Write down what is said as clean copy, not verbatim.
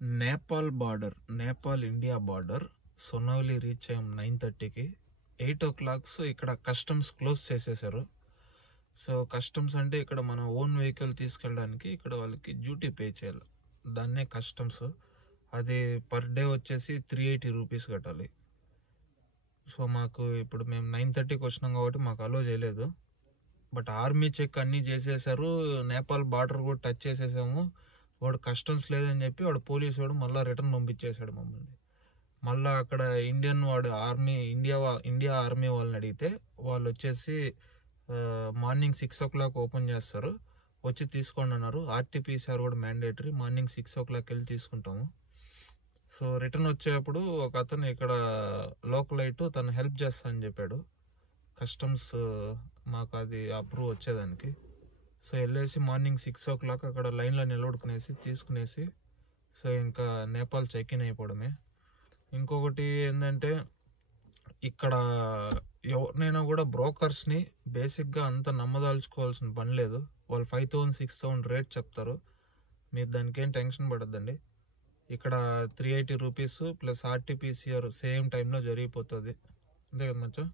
Nepal India border సొనౌలి reach అయ్యాం 9:30కి. 8 o'clock ఇక్కడ customs close చేసేసారు. సో కస్టమ్స్ అంటే ఇక్కడ మన ఓన్ వెహికల్ తీసుకెళ్ళడానికి ఇక్కడ వాళ్ళకి డ్యూటీ పే చేయాలి, దాన్నే కస్టమ్స్. అది పర్ డే వచ్చేసి 380 రూపీస్ కట్టాలి. సో మాకు ఇప్పుడు మేము 9:30కి వచ్చినాం కాబట్టి మాకు అలో చేయలేదు. బట్ ఆర్మీ చెక్ అన్నీ చేసేసారు, నేపాల్ బార్డర్ కూడా టచ్ చేసేసాము. వాడు కస్టమ్స్ లేదని చెప్పి వాడు పోలీసు వాడు మళ్ళీ రిటర్న్ పంపించేశాడు మమ్మల్ని. మళ్ళీ అక్కడ ఇండియా ఆర్మీ వాళ్ళని అడిగితే వాళ్ళు వచ్చేసి మార్నింగ్ 6 o'clock ఓపెన్ చేస్తారు, వచ్చి తీసుకోండి అన్నారు. RT-PCR కూడా మ్యాండేటరీ, మార్నింగ్ 6 o'clock వెళ్ళి తీసుకుంటాము. సో రిటర్న్ వచ్చేటప్పుడు ఒక అతను ఇక్కడ లోకల్ అయితే తను హెల్ప్ చేస్తా అని చెప్పాడు, కస్టమ్స్ మాకు అది అప్రూవ్ వచ్చేదానికి. సో వెళ్ళేసి మార్నింగ్ 6 o'clock అక్కడ లైన్లో నిలబడుకునేసి తీసుకునేసి సో ఇంకా నేపాల్ చెక్ ఇన్ అయిపోవడమే. ఇంకొకటి ఏంటంటే ఇక్కడ ఎవరినైనా కూడా బ్రోకర్స్ని బేసిక్గా అంత నమ్మదాల్చుకోవాల్సిన పని లేదు. వాళ్ళు 5,000 6,000 రేట్ చెప్తారు, మీరు దానికి ఏం టెన్షన్ పడద్దండి. ఇక్కడ 380 రూపీస్ ప్లస్ RT-PCR సేమ్ టైంలో జరిగిపోతుంది, అంతే కదా మచ్చా.